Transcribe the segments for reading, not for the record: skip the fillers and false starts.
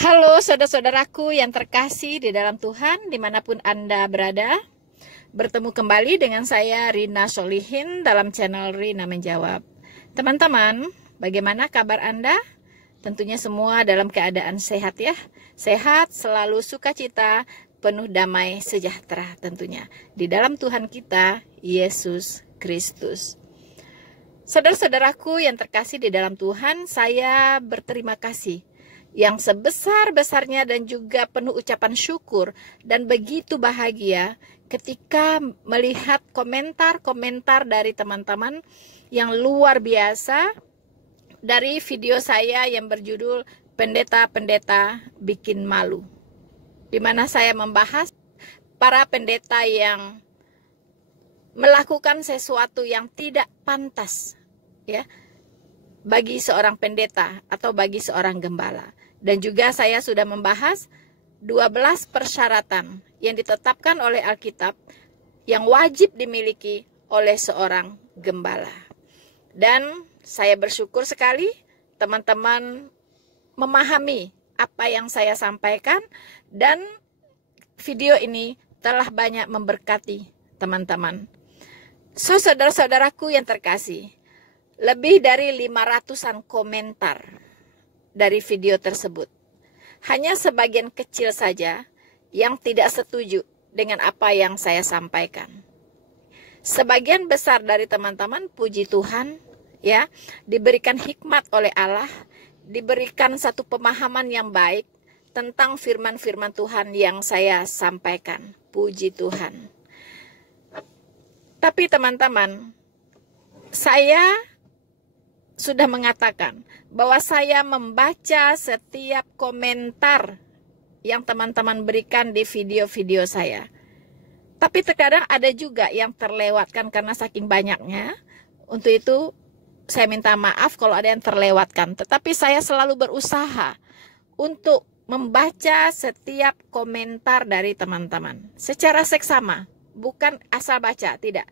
Halo saudara-saudaraku yang terkasih di dalam Tuhan, dimanapun Anda berada. Bertemu kembali dengan saya Rina Solihin dalam channel Rina Menjawab. Teman-teman, bagaimana kabar Anda? Tentunya semua dalam keadaan sehat ya. Sehat, selalu sukacita, penuh damai sejahtera tentunya. Di dalam Tuhan kita, Yesus Kristus. Saudara-saudaraku yang terkasih di dalam Tuhan, saya berterima kasih yang sebesar-besarnya dan juga penuh ucapan syukur dan begitu bahagia ketika melihat komentar-komentar dari teman-teman yang luar biasa dari video saya yang berjudul Pendeta-Pendeta Bikin Malu, di mana saya membahas para pendeta yang melakukan sesuatu yang tidak pantas ya bagi seorang pendeta atau bagi seorang gembala. Dan juga saya sudah membahas 12 persyaratan yang ditetapkan oleh Alkitab yang wajib dimiliki oleh seorang gembala. Dan saya bersyukur sekali teman-teman memahami apa yang saya sampaikan, dan video ini telah banyak memberkati teman-teman. Saudara-saudaraku yang terkasih, lebih dari 500-an komentar dari video tersebut. Hanya sebagian kecil saja yang tidak setuju dengan apa yang saya sampaikan. Sebagian besar dari teman-teman, puji Tuhan, ya, diberikan hikmat oleh Allah, diberikan satu pemahaman yang baik tentang firman-firman Tuhan yang saya sampaikan. Puji Tuhan. Tapi teman-teman, saya sudah mengatakan bahwa saya membaca setiap komentar yang teman-teman berikan di video-video saya. Tapi terkadang ada juga yang terlewatkan karena saking banyaknya. Untuk itu saya minta maaf kalau ada yang terlewatkan. Tetapi saya selalu berusaha untuk membaca setiap komentar dari teman-teman secara seksama, bukan asal baca, tidak.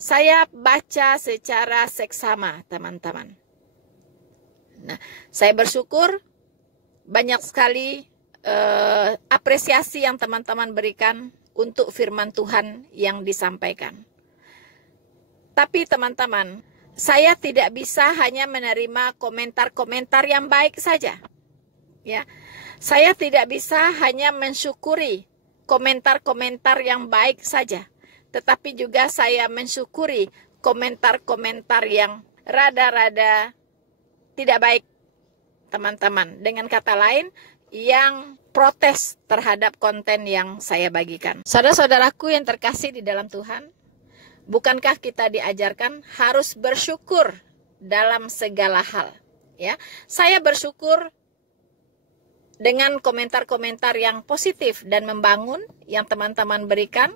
Saya baca secara seksama, teman-teman. Nah, saya bersyukur banyak sekali apresiasi yang teman-teman berikan untuk firman Tuhan yang disampaikan. Tapi teman-teman, saya tidak bisa hanya menerima komentar-komentar yang baik saja. Ya, saya tidak bisa hanya mensyukuri komentar-komentar yang baik saja, tetapi juga saya mensyukuri komentar-komentar yang rada-rada tidak baik, teman-teman. Dengan kata lain, yang protes terhadap konten yang saya bagikan. Saudara-saudaraku yang terkasih di dalam Tuhan, bukankah kita diajarkan harus bersyukur dalam segala hal? Ya, saya bersyukur dengan komentar-komentar yang positif dan membangun yang teman-teman berikan,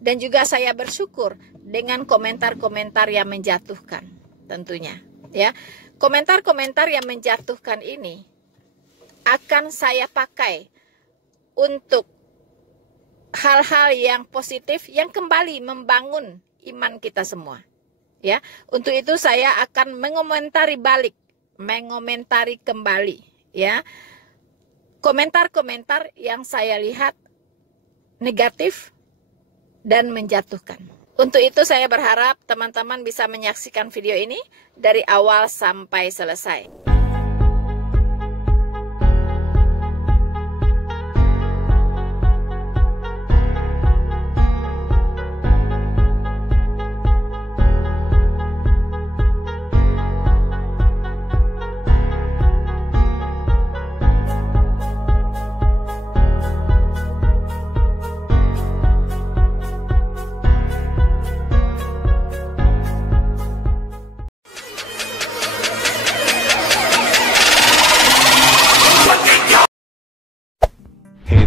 dan juga saya bersyukur dengan komentar-komentar yang menjatuhkan, tentunya. Ya, komentar-komentar yang menjatuhkan ini akan saya pakai untuk hal-hal yang positif yang kembali membangun iman kita semua. Ya, untuk itu saya akan mengomentari balik, mengomentari kembali, ya, komentar-komentar yang saya lihat negatif dan menjatuhkan. Untuk itu saya berharap teman-teman bisa menyaksikan video ini dari awal sampai selesai.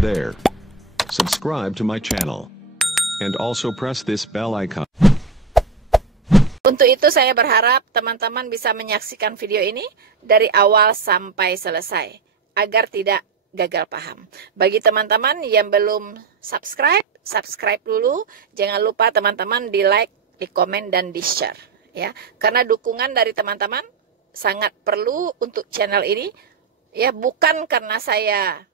There. Subscribe to my channel. And also press this bell icon. Untuk itu saya berharap teman-teman bisa menyaksikan video ini dari awal sampai selesai, agar tidak gagal paham. Bagi teman-teman yang belum subscribe, subscribe dulu. Jangan lupa teman-teman di like, di komen, dan di share. Ya, karena dukungan dari teman-teman sangat perlu untuk channel ini Ya, bukan karena saya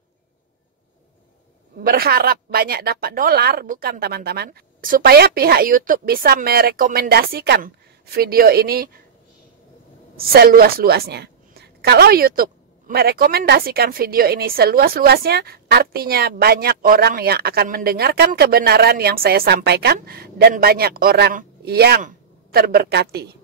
berharap banyak dapat dolar, bukan teman-teman. Supaya pihak YouTube bisa merekomendasikan video ini seluas-luasnya. Kalau YouTube merekomendasikan video ini seluas-luasnya, artinya banyak orang yang akan mendengarkan kebenaran yang saya sampaikan dan banyak orang yang terberkati.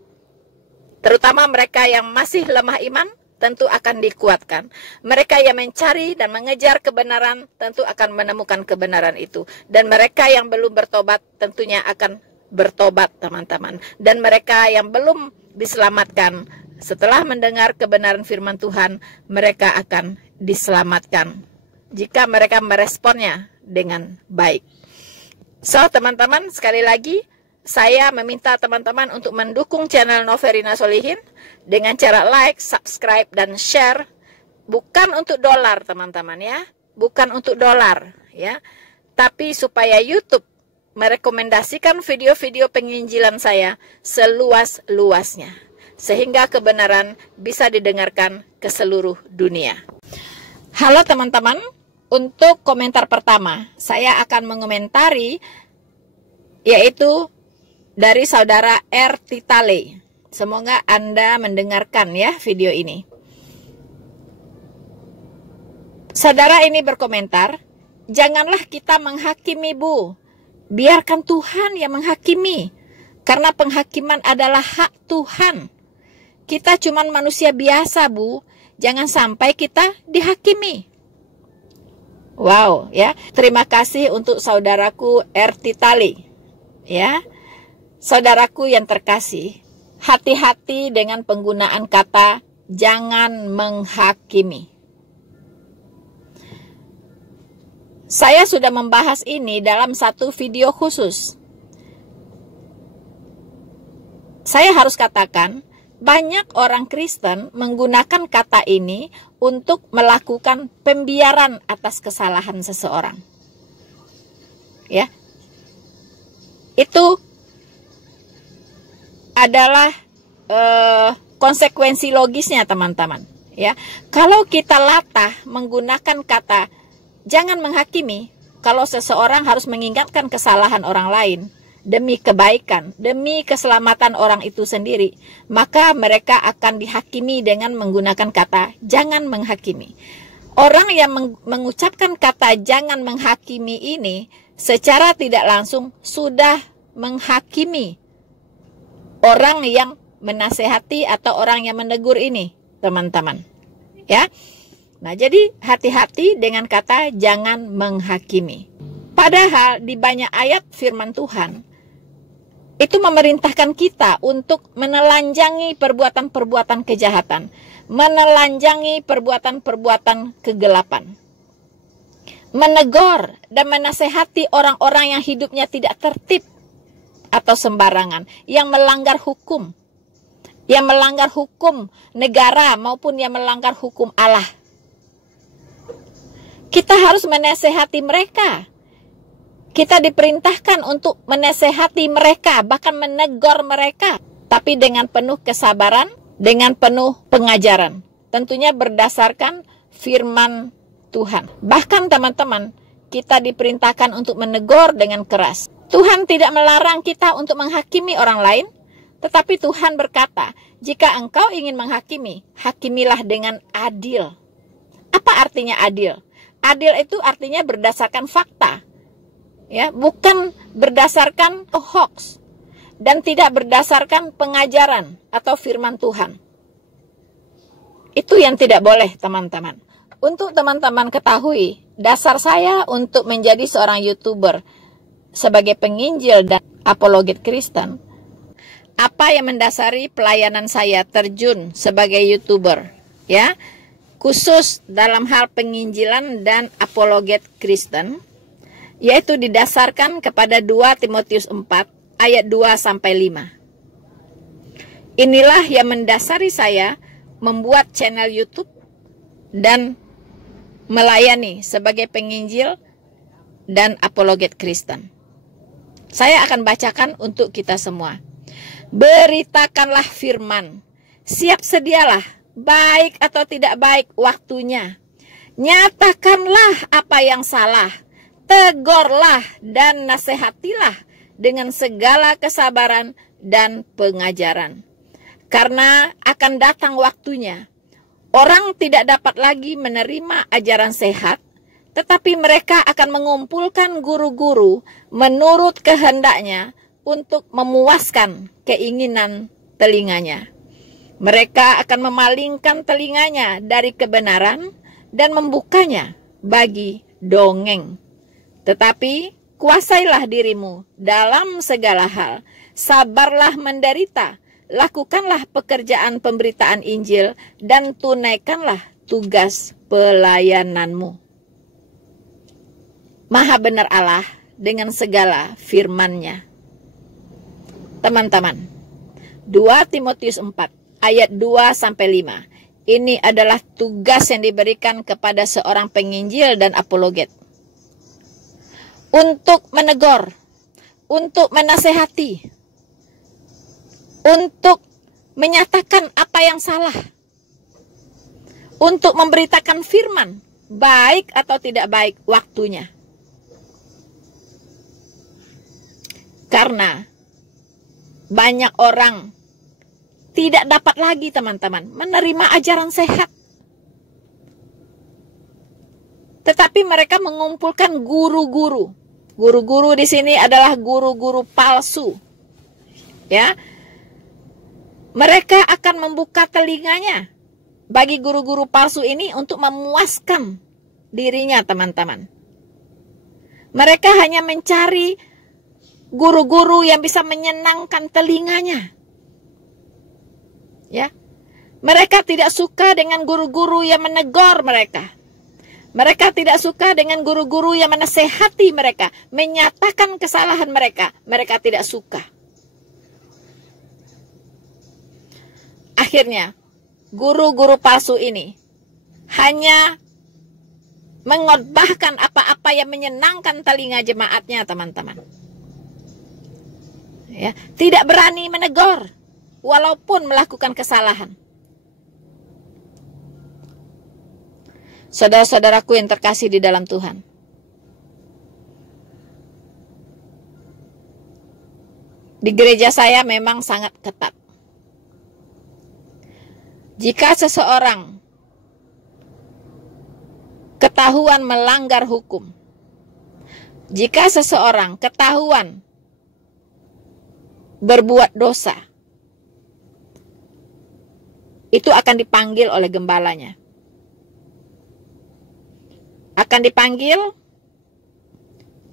Terutama mereka yang masih lemah iman tentu akan dikuatkan. Mereka yang mencari dan mengejar kebenaran tentu akan menemukan kebenaran itu. Dan mereka yang belum bertobat tentunya akan bertobat, teman-teman. Dan mereka yang belum diselamatkan setelah mendengar kebenaran firman Tuhan, mereka akan diselamatkan jika mereka meresponnya dengan baik. So, teman-teman, sekali lagi saya meminta teman-teman untuk mendukung channel Noverina Solihin dengan cara like, subscribe, dan share. Bukan untuk dolar, teman-teman ya. Bukan untuk dolar ya. Tapi supaya YouTube merekomendasikan video-video penginjilan saya seluas-luasnya. Sehingga kebenaran bisa didengarkan ke seluruh dunia. Halo teman-teman, untuk komentar pertama, saya akan mengomentari yaitu dari saudara R. Titale. Semoga Anda mendengarkan ya video ini. Saudara ini berkomentar, janganlah kita menghakimi, Bu. Biarkan Tuhan yang menghakimi. Karena penghakiman adalah hak Tuhan. Kita cuma manusia biasa, Bu. Jangan sampai kita dihakimi. Wow, ya. Terima kasih untuk saudaraku R. Titale. Ya. Saudaraku yang terkasih, hati-hati dengan penggunaan kata jangan menghakimi. Saya sudah membahas ini dalam satu video khusus. Saya harus katakan, banyak orang Kristen menggunakan kata ini untuk melakukan pembiaran atas kesalahan seseorang. Ya. Itu adalah konsekuensi logisnya, teman-teman. Ya, kalau kita latah menggunakan kata jangan menghakimi, kalau seseorang harus mengingatkan kesalahan orang lain demi kebaikan, demi keselamatan orang itu sendiri, maka mereka akan dihakimi dengan menggunakan kata jangan menghakimi. Orang yang mengucapkan kata jangan menghakimi ini secara tidak langsung sudah menghakimi orang yang menasehati atau orang yang menegur ini, teman-teman. Ya. Nah, jadi hati-hati dengan kata jangan menghakimi. Padahal di banyak ayat firman Tuhan itu memerintahkan kita untuk menelanjangi perbuatan-perbuatan kejahatan, menelanjangi perbuatan-perbuatan kegelapan, menegur dan menasehati orang-orang yang hidupnya tidak tertib atau sembarangan, yang melanggar hukum negara maupun yang melanggar hukum Allah. Kita harus menasehati mereka. Kita diperintahkan untuk menasehati mereka, bahkan menegur mereka, tapi dengan penuh kesabaran, dengan penuh pengajaran. Tentunya berdasarkan firman Tuhan. Bahkan teman-teman, kita diperintahkan untuk menegur dengan keras. Tuhan tidak melarang kita untuk menghakimi orang lain, tetapi Tuhan berkata, jika engkau ingin menghakimi, hakimilah dengan adil. Apa artinya adil? Adil itu artinya berdasarkan fakta, ya, bukan berdasarkan hoax, dan tidak berdasarkan pengajaran atau firman Tuhan. Itu yang tidak boleh, teman-teman. Untuk teman-teman ketahui, dasar saya untuk menjadi seorang YouTuber sebagai penginjil dan apologet Kristen, apa yang mendasari pelayanan saya terjun sebagai YouTuber, ya, khusus dalam hal penginjilan dan apologet Kristen, yaitu didasarkan kepada 2 Timotius 4 ayat 2-5. Inilah yang mendasari saya membuat channel YouTube dan melayani sebagai penginjil dan apologet Kristen. Saya akan bacakan untuk kita semua. Beritakanlah firman, siap sedialah baik atau tidak baik waktunya. Nyatakanlah apa yang salah, tegurlah dan nasihatilah dengan segala kesabaran dan pengajaran. Karena akan datang waktunya, orang tidak dapat lagi menerima ajaran sehat, tetapi mereka akan mengumpulkan guru-guru menurut kehendaknya untuk memuaskan keinginan telinganya. Mereka akan memalingkan telinganya dari kebenaran dan membukanya bagi dongeng. Tetapi kuasailah dirimu dalam segala hal, sabarlah menderita, lakukanlah pekerjaan pemberitaan Injil, dan tunaikanlah tugas pelayananmu. Maha benar Allah dengan segala firman-Nya. Teman-teman, 2 Timotius 4 ayat 2-5. Ini adalah tugas yang diberikan kepada seorang penginjil dan apologet. Untuk menegur, untuk menasehati, untuk menyatakan apa yang salah, untuk memberitakan firman, baik atau tidak baik waktunya. Karena banyak orang tidak dapat lagi, teman-teman, menerima ajaran sehat. Tetapi mereka mengumpulkan guru-guru. Guru-guru di sini adalah guru-guru palsu. Ya. Mereka akan membuka telinganya bagi guru-guru palsu ini untuk memuaskan dirinya, teman-teman. Mereka hanya mencari guru-guru yang bisa menyenangkan telinganya. Ya, mereka tidak suka dengan guru-guru yang menegur mereka. Mereka tidak suka dengan guru-guru yang menasehati mereka, menyatakan kesalahan mereka. Mereka tidak suka. Akhirnya, guru-guru palsu ini hanya mengotbahkan apa-apa yang menyenangkan telinga jemaatnya, teman-teman. Ya, tidak berani menegur walaupun melakukan kesalahan. Saudara-saudaraku yang terkasih di dalam Tuhan, di gereja saya memang sangat ketat. Jika seseorang ketahuan melanggar hukum, jika seseorang ketahuan berbuat dosa, itu akan dipanggil oleh gembalanya. Akan dipanggil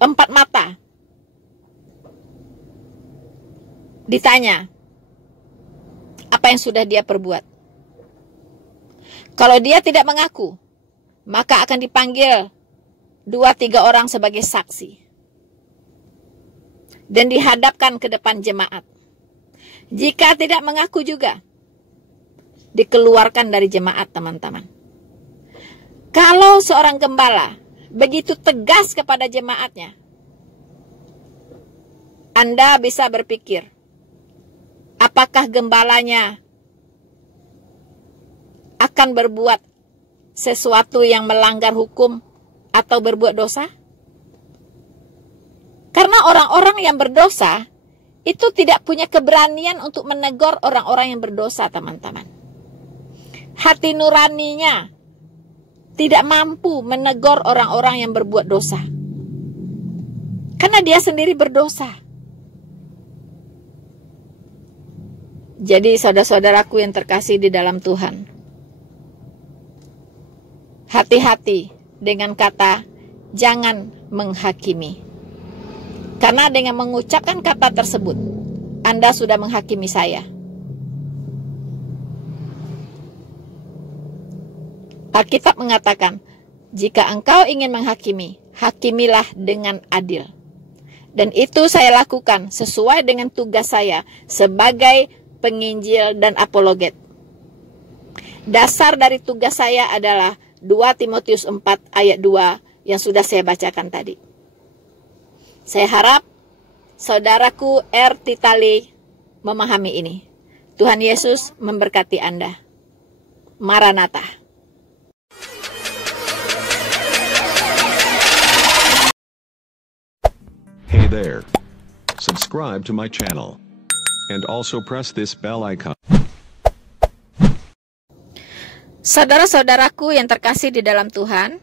4 mata. Ditanya apa yang sudah dia perbuat. Kalau dia tidak mengaku, maka akan dipanggil 2-3 orang sebagai saksi dan dihadapkan ke depan jemaat. Jika tidak mengaku juga, dikeluarkan dari jemaat, teman-teman. Kalau seorang gembala begitu tegas kepada jemaatnya, Anda bisa berpikir, apakah gembalanya akan berbuat sesuatu yang melanggar hukum atau berbuat dosa? Karena orang-orang yang berdosa itu tidak punya keberanian untuk menegur orang-orang yang berdosa, teman-teman. Hati nuraninya tidak mampu menegur orang-orang yang berbuat dosa. Karena dia sendiri berdosa. Jadi saudara-saudaraku yang terkasih di dalam Tuhan, hati-hati dengan kata jangan menghakimi. Karena dengan mengucapkan kata tersebut, Anda sudah menghakimi saya. Alkitab mengatakan, jika engkau ingin menghakimi, hakimilah dengan adil. Dan itu saya lakukan sesuai dengan tugas saya sebagai penginjil dan apologet. Dasar dari tugas saya adalah 2 Timotius 4 ayat 2 yang sudah saya bacakan tadi. Saya harap saudaraku R. Titali memahami ini. Tuhan Yesus memberkati Anda. Maranatha. Hey there. Subscribe to my channel. And also press this bell icon. Saudara-saudaraku yang terkasih di dalam Tuhan,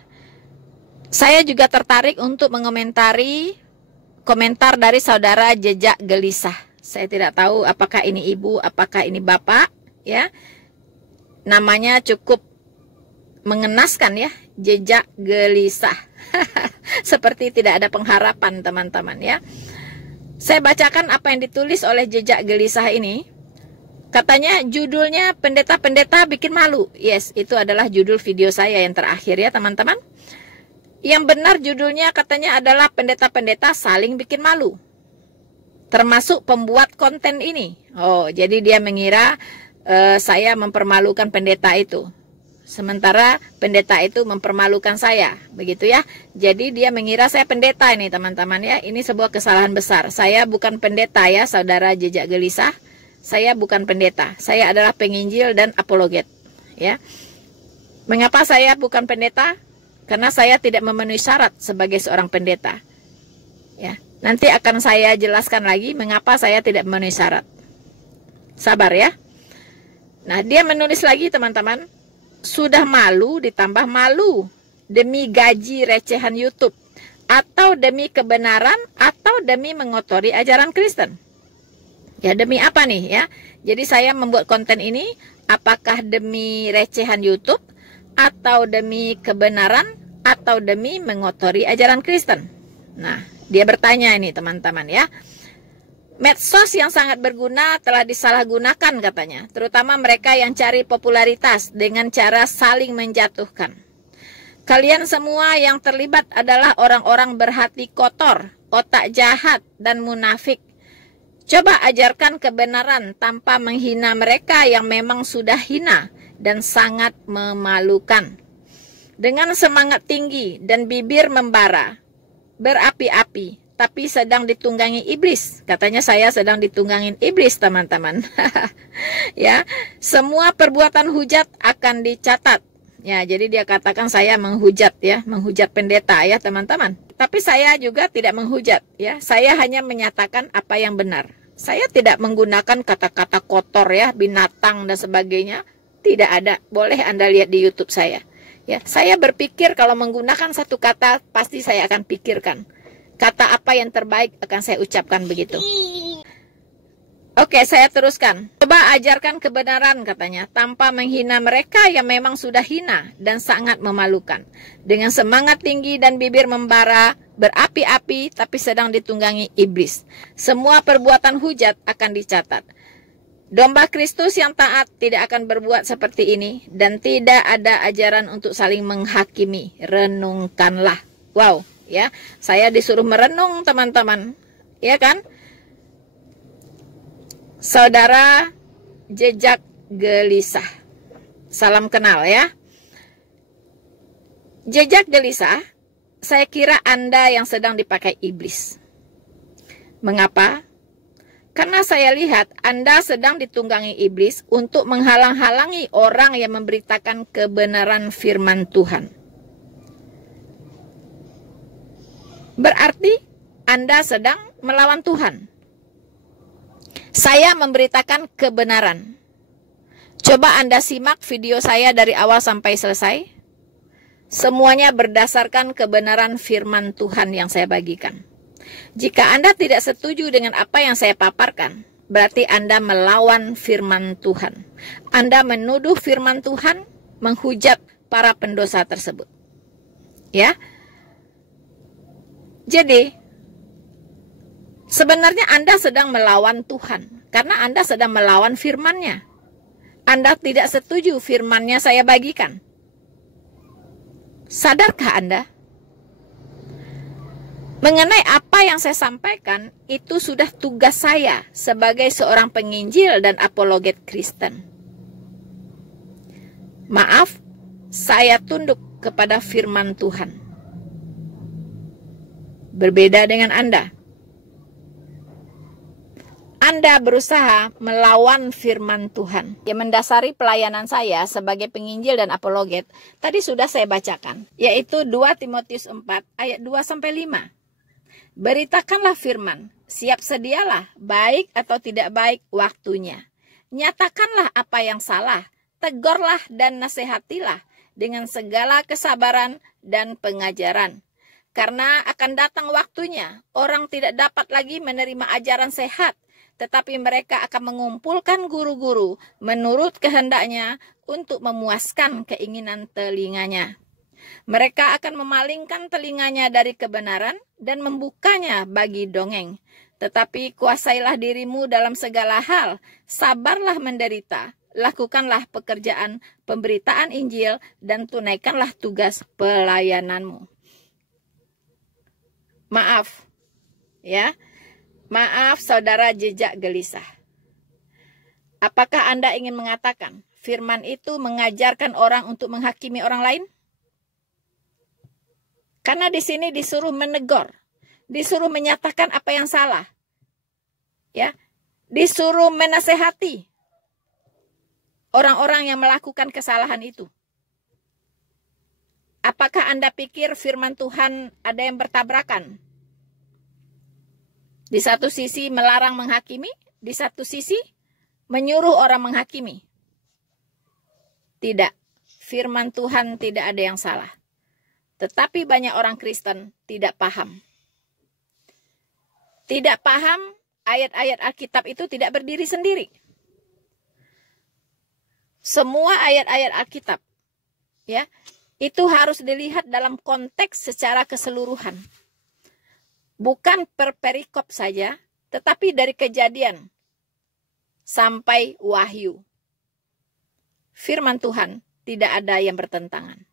saya juga tertarik untuk mengomentari komentar dari saudara Jejak Gelisah. Saya tidak tahu apakah ini ibu, apakah ini bapak, ya. Namanya cukup mengenaskan ya, Jejak Gelisah. Seperti tidak ada pengharapan, teman-teman ya. Saya bacakan apa yang ditulis oleh Jejak Gelisah ini. Katanya judulnya pendeta-pendeta bikin malu. Yes, itu adalah judul video saya yang terakhir ya, teman-teman. Yang benar judulnya katanya adalah pendeta-pendeta saling bikin malu. Termasuk pembuat konten ini. Oh, jadi dia mengira saya mempermalukan pendeta itu. Sementara pendeta itu mempermalukan saya, begitu ya. Jadi dia mengira saya pendeta ini, teman-teman ya. Ini sebuah kesalahan besar. Saya bukan pendeta ya, saudara Jejak Gelisah. Saya bukan pendeta. Saya adalah penginjil dan apologet, ya. Mengapa saya bukan pendeta? Karena saya tidak memenuhi syarat sebagai seorang pendeta. Ya, nanti akan saya jelaskan lagi mengapa saya tidak memenuhi syarat. Sabar ya. Nah, dia menulis lagi, teman-teman. Sudah malu ditambah malu demi gaji recehan YouTube, atau demi kebenaran, atau demi mengotori ajaran Kristen. Ya, demi apa nih ya? Jadi saya membuat konten ini apakah demi recehan YouTube, atau demi kebenaran, atau demi mengotori ajaran Kristen? Nah, dia bertanya ini, teman-teman ya. Medsos yang sangat berguna telah disalahgunakan katanya, terutama mereka yang cari popularitas dengan cara saling menjatuhkan. Kalian semua yang terlibat adalah orang-orang berhati kotor, otak jahat, dan munafik. Coba ajarkan kebenaran tanpa menghina mereka yang memang sudah hina dan sangat memalukan. Dengan semangat tinggi dan bibir membara, berapi-api, tapi sedang ditunggangi iblis. Katanya saya sedang ditunggangin iblis, teman-teman. Ya, semua perbuatan hujat akan dicatat. Ya, jadi dia katakan saya menghujat ya, menghujat pendeta ya, teman-teman. Tapi saya juga tidak menghujat ya. Saya hanya menyatakan apa yang benar. Saya tidak menggunakan kata-kata kotor ya, binatang dan sebagainya. Tidak ada. Boleh Anda lihat di YouTube saya. Ya, saya berpikir kalau menggunakan satu kata pasti saya akan pikirkan. Kata apa yang terbaik akan saya ucapkan begitu. Oke, saya teruskan. Coba ajarkan kebenaran katanya, tanpa menghina mereka yang memang sudah hina dan sangat memalukan. Dengan semangat tinggi dan bibir membara, berapi-api, tapi sedang ditunggangi iblis. Semua perbuatan hujat akan dicatat. Domba Kristus yang taat tidak akan berbuat seperti ini, dan tidak ada ajaran untuk saling menghakimi. Renungkanlah. Wow. Ya, saya disuruh merenung, teman-teman. Ya kan? Saudara Jejak Gelisah. Salam kenal ya. Jejak Gelisah, saya kira Anda yang sedang dipakai iblis. Mengapa? Karena saya lihat Anda sedang ditunggangi iblis untuk menghalang-halangi orang yang memberitakan kebenaran firman Tuhan. Berarti Anda sedang melawan Tuhan. Saya memberitakan kebenaran. Coba Anda simak video saya dari awal sampai selesai. Semuanya berdasarkan kebenaran firman Tuhan yang saya bagikan. Jika Anda tidak setuju dengan apa yang saya paparkan, berarti Anda melawan firman Tuhan. Anda menuduh firman Tuhan, menghujat para pendosa tersebut. Ya. Jadi, sebenarnya Anda sedang melawan Tuhan, karena Anda sedang melawan firman-Nya. Anda tidak setuju firman-Nya saya bagikan. Sadarkah Anda? Mengenai apa yang saya sampaikan, itu sudah tugas saya sebagai seorang penginjil dan apologet Kristen. Maaf, saya tunduk kepada firman Tuhan. Berbeda dengan Anda. Anda berusaha melawan firman Tuhan. Yang mendasari pelayanan saya sebagai penginjil dan apologet, tadi sudah saya bacakan, yaitu 2 Timotius 4 ayat 2-5. Beritakanlah firman, siap sedialah, baik atau tidak baik waktunya. Nyatakanlah apa yang salah, tegurlah dan nasihatilah dengan segala kesabaran dan pengajaran. Karena akan datang waktunya, orang tidak dapat lagi menerima ajaran sehat, tetapi mereka akan mengumpulkan guru-guru menurut kehendaknya untuk memuaskan keinginan telinganya. Mereka akan memalingkan telinganya dari kebenaran dan membukanya bagi dongeng. Tetapi kuasailah dirimu dalam segala hal, sabarlah menderita, lakukanlah pekerjaan pemberitaan Injil, dan tunaikanlah tugas pelayananmu. Maaf, ya. Maaf saudara jejak gelisah. Apakah Anda ingin mengatakan firman itu mengajarkan orang untuk menghakimi orang lain? Karena di sini disuruh menegur, disuruh menyatakan apa yang salah. Ya, disuruh menasehati orang-orang yang melakukan kesalahan itu. Apakah Anda pikir firman Tuhan ada yang bertabrakan? Di satu sisi melarang menghakimi, di satu sisi menyuruh orang menghakimi. Tidak, firman Tuhan tidak ada yang salah. Tetapi banyak orang Kristen tidak paham. Tidak paham ayat-ayat Alkitab itu tidak berdiri sendiri. Semua ayat-ayat Alkitab, ya, itu harus dilihat dalam konteks secara keseluruhan. Bukan per perikop saja, tetapi dari Kejadian sampai Wahyu. Firman Tuhan tidak ada yang bertentangan.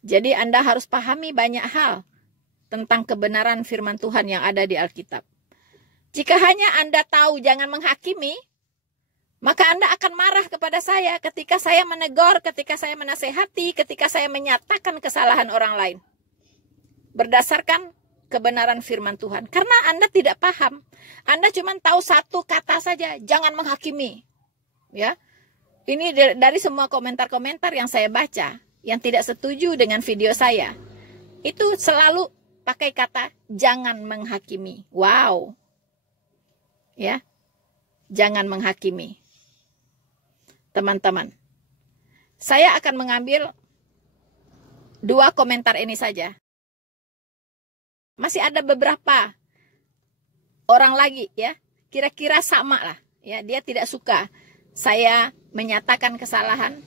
Jadi Anda harus pahami banyak hal tentang kebenaran firman Tuhan yang ada di Alkitab. Jika hanya Anda tahu jangan menghakimi, maka Anda akan marah kepada saya ketika saya menegur, ketika saya menasehati, ketika saya menyatakan kesalahan orang lain. Berdasarkan kebenaran firman Tuhan. Karena Anda tidak paham. Anda cuma tahu satu kata saja, jangan menghakimi. Ya. Ini dari semua komentar-komentar yang saya baca, yang tidak setuju dengan video saya. Itu selalu pakai kata jangan menghakimi. Wow. Ya. Jangan menghakimi. Teman-teman. Saya akan mengambil 2 komentar ini saja. Masih ada beberapa orang lagi, ya, kira-kira sama lah, ya, dia tidak suka saya menyatakan kesalahan,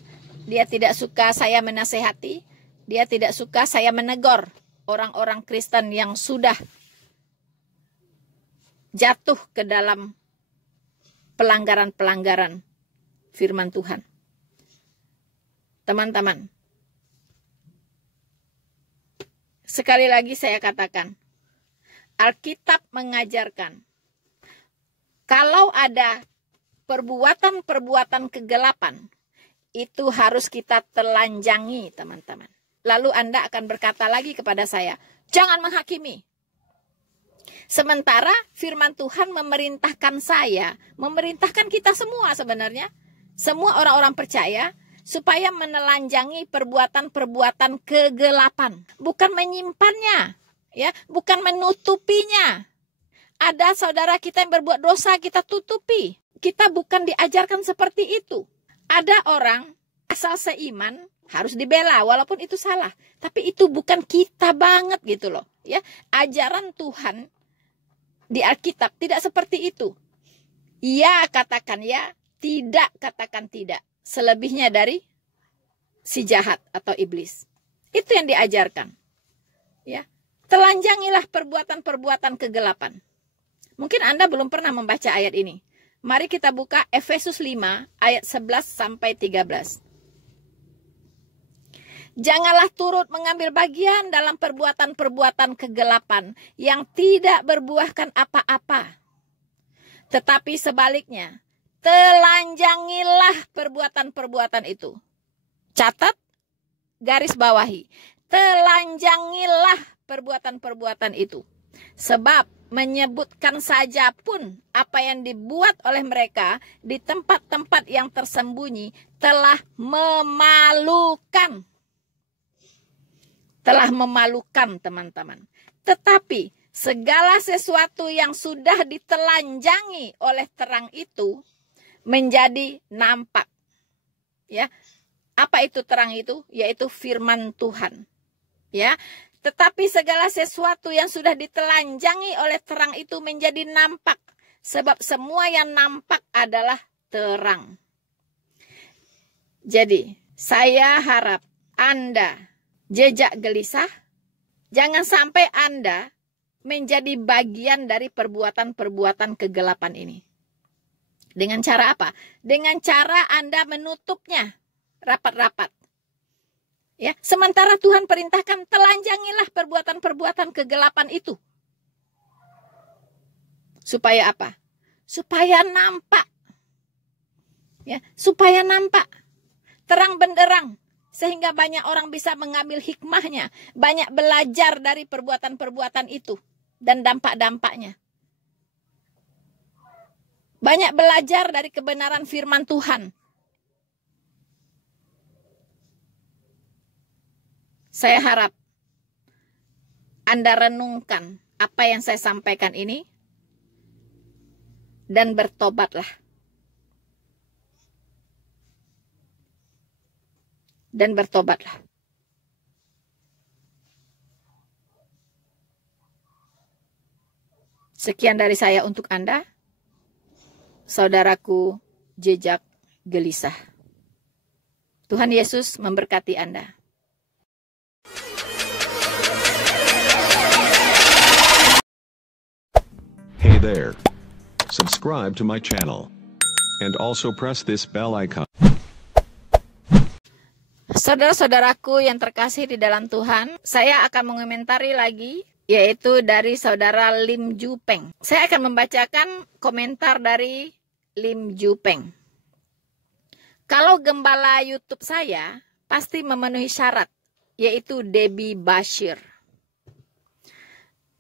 dia tidak suka saya menasehati, dia tidak suka saya menegur orang-orang Kristen yang sudah jatuh ke dalam pelanggaran-pelanggaran firman Tuhan. Teman-teman, sekali lagi saya katakan, Alkitab mengajarkan kalau ada perbuatan-perbuatan kegelapan, itu harus kita telanjangi, teman-teman. Lalu Anda akan berkata lagi kepada saya, jangan menghakimi. Sementara firman Tuhan memerintahkan saya, memerintahkan kita semua sebenarnya, semua orang-orang percaya, supaya menelanjangi perbuatan-perbuatan kegelapan, bukan menyimpannya, ya, bukan menutupinya. Ada saudara kita yang berbuat dosa, kita tutupi. Kita bukan diajarkan seperti itu. Ada orang asal seiman harus dibela walaupun itu salah, tapi itu bukan kita banget gitu loh, ya. Ajaran Tuhan di Alkitab tidak seperti itu. Ya katakan ya, tidak katakan tidak. Selebihnya dari si jahat atau iblis. Itu yang diajarkan. Ya. Telanjangilah perbuatan-perbuatan kegelapan. Mungkin Anda belum pernah membaca ayat ini. Mari kita buka Efesus 5 ayat 11 sampai 13. Janganlah turut mengambil bagian dalam perbuatan-perbuatan kegelapan yang tidak berbuahkan apa-apa. Tetapi sebaliknya, telanjangilah perbuatan-perbuatan itu. Catat, garis bawahi. Telanjangilah perbuatan-perbuatan itu. Sebab menyebutkan saja pun apa yang dibuat oleh mereka di tempat-tempat yang tersembunyi telah memalukan. Telah memalukan, teman-teman. Tetapi segala sesuatu yang sudah ditelanjangi oleh terang itu menjadi nampak. Ya. Apa itu terang itu? Yaitu firman Tuhan. Ya. Tetapi segala sesuatu yang sudah ditelanjangi oleh terang itu menjadi nampak. Sebab semua yang nampak adalah terang. Jadi, saya harap Anda jejak gelisah. Jangan sampai Anda menjadi bagian dari perbuatan-perbuatan kegelapan ini. Dengan cara apa? Dengan cara Anda menutupnya rapat-rapat. Ya, sementara Tuhan perintahkan telanjangilah perbuatan-perbuatan kegelapan itu. Supaya apa? Supaya nampak. Ya, supaya nampak. Terang benderang. Sehingga banyak orang bisa mengambil hikmahnya. Banyak belajar dari perbuatan-perbuatan itu. Dan dampak-dampaknya. Banyak belajar dari kebenaran firman Tuhan. Saya harap Anda renungkan apa yang saya sampaikan ini dan bertobatlah. Dan bertobatlah. Sekian dari saya untuk Anda, saudaraku jejak gelisah. Tuhan Yesus memberkati Anda. Hey there. Subscribe to my channel. And also press this bell icon. Saudara-saudaraku yang terkasih di dalam Tuhan, saya akan mengomentari lagi, yaitu dari saudara Lim Ju Peng. Saya akan membacakan komentar dari Lim Ju Peng. Kalau gembala YouTube saya, pasti memenuhi syarat, yaitu Debbie Bashir.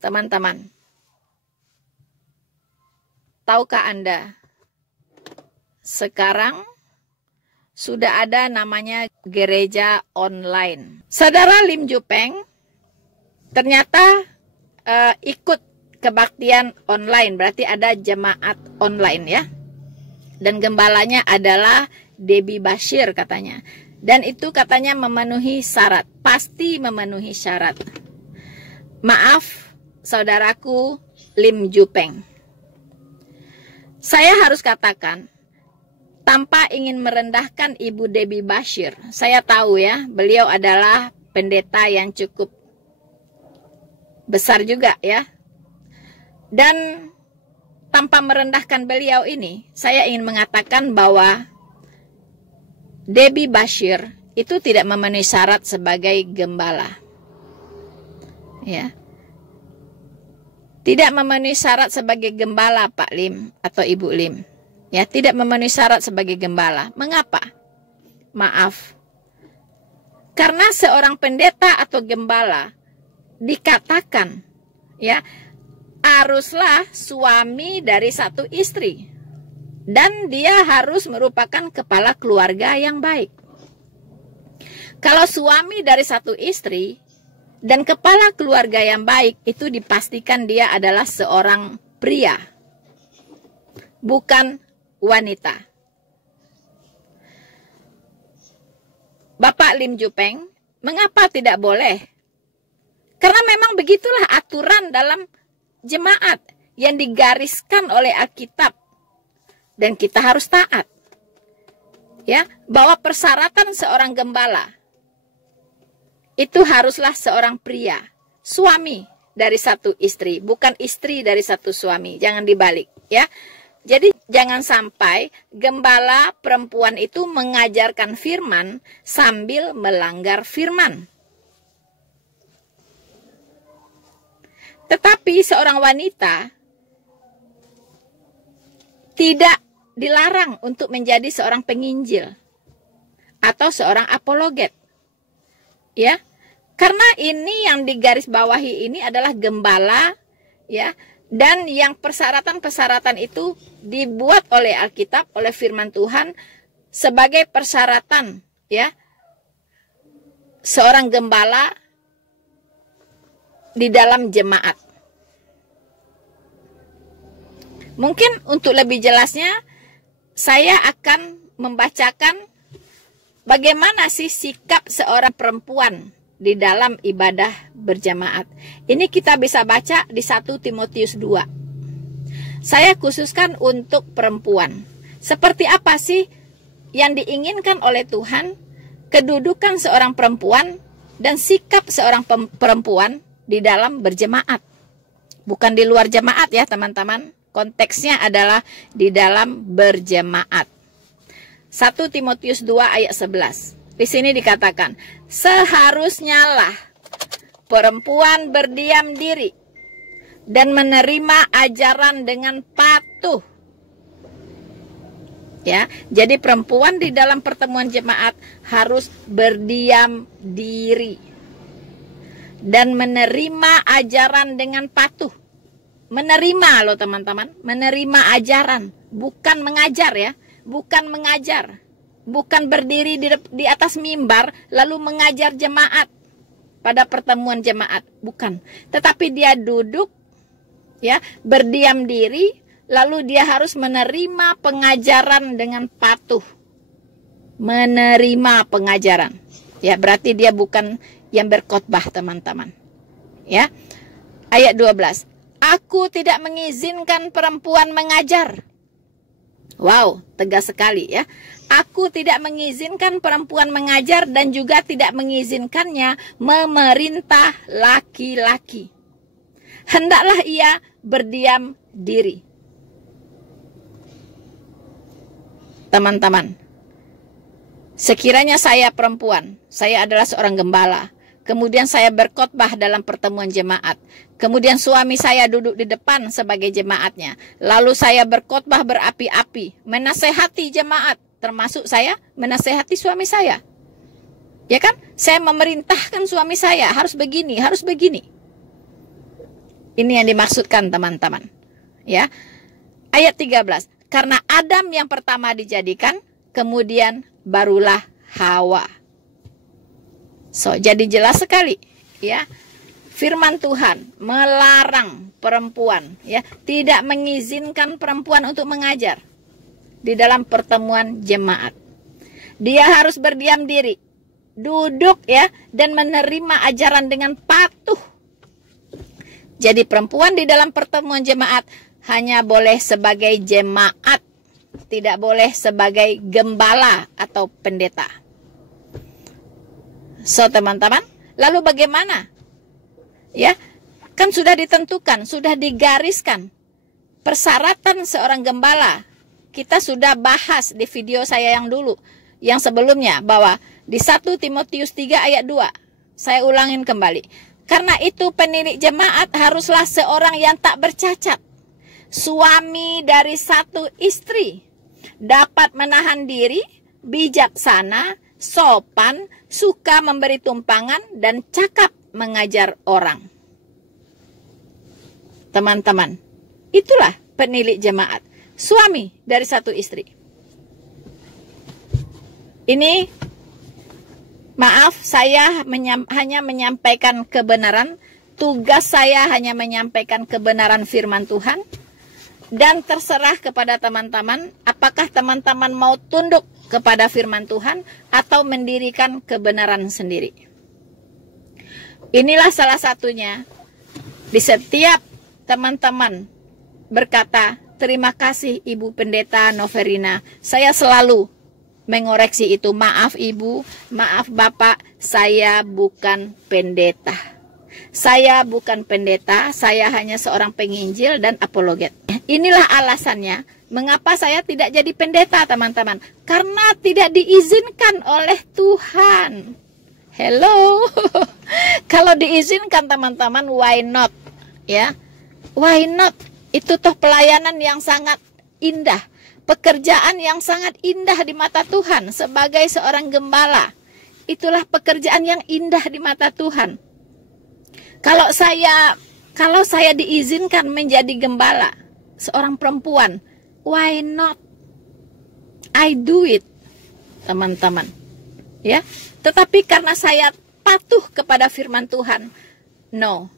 Teman-teman, tahukah Anda, sekarang sudah ada namanya gereja online. Saudara Lim Ju Peng ternyata ikut kebaktian online, berarti ada jemaat online ya. Dan gembalanya adalah Debbie Bashir katanya. Dan itu katanya memenuhi syarat, pasti memenuhi syarat. Maaf saudaraku Lim Ju Peng. Saya harus katakan, tanpa ingin merendahkan Ibu Debbie Bashir, saya tahu ya, beliau adalah pendeta yang cukup besar juga ya. Dan tanpa merendahkan beliau ini, saya ingin mengatakan bahwa Debbie Bashir itu tidak memenuhi syarat sebagai gembala. Ya. Tidak memenuhi syarat sebagai gembala Pak Lim atau Ibu Lim. Ya, tidak memenuhi syarat sebagai gembala. Mengapa? Maaf. Karena seorang pendeta atau gembala dikatakan ya, haruslah suami dari satu istri. Dan dia harus merupakan kepala keluarga yang baik. Kalau suami dari satu istri dan kepala keluarga yang baik, itu dipastikan dia adalah seorang pria, bukan wanita. Bapak Lim Ju Peng, mengapa tidak boleh? Karena memang begitulah aturan dalam jemaat yang digariskan oleh Alkitab. Dan kita harus taat. Ya, bahwa persyaratan seorang gembala itu haruslah seorang pria, suami dari satu istri, bukan istri dari satu suami. Jangan dibalik, ya. Jadi jangan sampai gembala perempuan itu mengajarkan firman sambil melanggar firman. Tetapi seorang wanita tidak dilarang untuk menjadi seorang penginjil atau seorang apologet. Ya. Karena ini yang digarisbawahi ini adalah gembala ya, Dan yang persyaratan-persyaratan itu dibuat oleh Alkitab, oleh firman Tuhan sebagai persyaratan, ya, seorang gembala di dalam jemaat. Mungkin untuk lebih jelasnya saya akan membacakan bagaimana sih sikap seorang perempuan di dalam ibadah berjamaat. Ini kita bisa baca di 1 Timotius 2. Saya khususkan untuk perempuan. Seperti apa sih yang diinginkan oleh Tuhan, kedudukan seorang perempuan dan sikap seorang perempuan di dalam berjemaat. Bukan di luar jemaat ya teman-teman. Konteksnya adalah di dalam berjemaat. 1 Timotius 2 ayat 11. Di sini dikatakan, seharusnya lah perempuan berdiam diri dan menerima ajaran dengan patuh. Ya, jadi perempuan di dalam pertemuan jemaat harus berdiam diri dan menerima ajaran dengan patuh. Menerima loh teman-teman, menerima ajaran, bukan mengajar ya, bukan mengajar. Bukan berdiri di atas mimbar lalu mengajar jemaat pada pertemuan jemaat, bukan. Tetapi dia duduk, ya, berdiam diri, lalu dia harus menerima pengajaran dengan patuh. Menerima pengajaran, ya, berarti dia bukan yang berkhotbah teman-teman. Ya, ayat 12. Aku tidak mengizinkan perempuan mengajar. Wow, tegas sekali ya. Aku tidak mengizinkan perempuan mengajar dan juga tidak mengizinkannya memerintah laki-laki. Hendaklah ia berdiam diri. Teman-teman, sekiranya saya perempuan, saya adalah seorang gembala, kemudian saya berkhotbah dalam pertemuan jemaat, kemudian suami saya duduk di depan sebagai jemaatnya, lalu saya berkhotbah berapi-api, menasehati jemaat, termasuk saya menasehati suami saya. Ya kan? Saya memerintahkan suami saya harus begini, harus begini. Ini yang dimaksudkan teman-teman. Ya. Ayat 13. Karena Adam yang pertama dijadikan, kemudian barulah Hawa. So, jadi jelas sekali, ya. Firman Tuhan melarang perempuan, ya, tidak mengizinkan perempuan untuk mengajar di dalam pertemuan jemaat. Dia harus berdiam diri, duduk ya, dan menerima ajaran dengan patuh. Jadi perempuan di dalam pertemuan jemaat hanya boleh sebagai jemaat, tidak boleh sebagai gembala atau pendeta. So teman-teman, lalu bagaimana? Ya, kan sudah ditentukan, sudah digariskan persyaratan seorang gembala. Kita sudah bahas di video saya yang dulu, yang sebelumnya, bahwa di 1 Timotius 3 ayat 2. Saya ulangin kembali. Karena itu penilik jemaat haruslah seorang yang tak bercacat, suami dari satu istri, dapat menahan diri, bijaksana, sopan, suka memberi tumpangan, dan cakap mengajar orang. Teman-teman, itulah penilik jemaat. Suami dari satu istri. Ini, maaf, saya hanya menyampaikan kebenaran. Tugas saya hanya menyampaikan kebenaran firman Tuhan. Dan terserah kepada teman-teman, apakah teman-teman mau tunduk kepada firman Tuhan atau mendirikan kebenaran sendiri. Inilah salah satunya. Di setiap teman-teman berkata, terima kasih Ibu Pendeta Noverina. Saya selalu mengoreksi itu. Maaf Ibu, maaf Bapak, saya bukan pendeta. Saya bukan pendeta, saya hanya seorang penginjil dan apologet. Inilah alasannya mengapa saya tidak jadi pendeta teman-teman. Karena tidak diizinkan oleh Tuhan. Hello. Kalau diizinkan teman-teman, why not? Ya, why not? Itu toh pelayanan yang sangat indah, pekerjaan yang sangat indah di mata Tuhan sebagai seorang gembala. Itulah pekerjaan yang indah di mata Tuhan. Kalau Kalau saya diizinkan menjadi gembala, seorang perempuan, why not? I do it, teman-teman. Ya, tetapi karena saya patuh kepada firman Tuhan, no,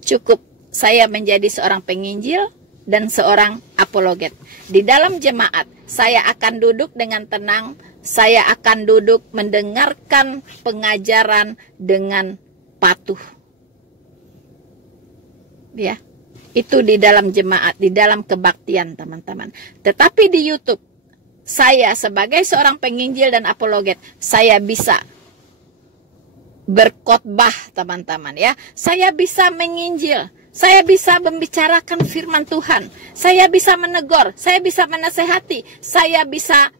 cukup saya menjadi seorang penginjil dan seorang apologet. Di dalam jemaat, saya akan duduk dengan tenang, saya akan duduk mendengarkan pengajaran dengan patuh. Ya, itu di dalam jemaat, di dalam kebaktian, teman-teman. Tetapi di YouTube, saya sebagai seorang penginjil dan apologet, saya bisa berkhotbah, teman-teman, ya. Saya bisa menginjil, saya bisa membicarakan firman Tuhan, saya bisa menegur, saya bisa menasehati, saya bisa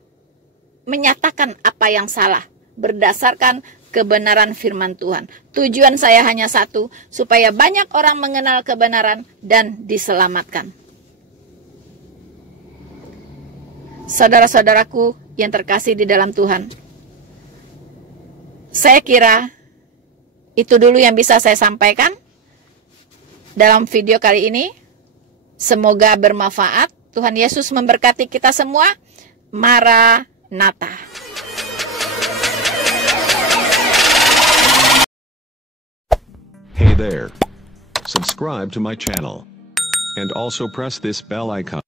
menyatakan apa yang salah berdasarkan kebenaran firman Tuhan. Tujuan saya hanya satu, supaya banyak orang mengenal kebenaran dan diselamatkan. Saudara-saudaraku yang terkasih di dalam Tuhan, saya kira itu dulu yang bisa saya sampaikan dalam video kali ini. Semoga bermanfaat. Tuhan Yesus memberkati kita semua. Maranatha. Hey there. Subscribe to my channel. And also press this bell icon.